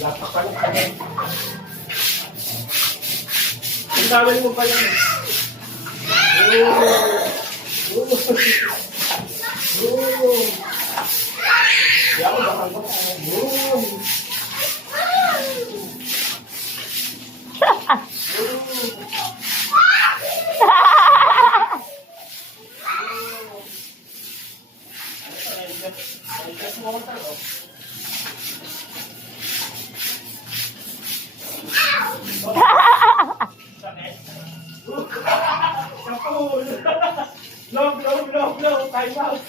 Napakalit. Ang dami mo pa yan. Yan, bakal ba? No, time out.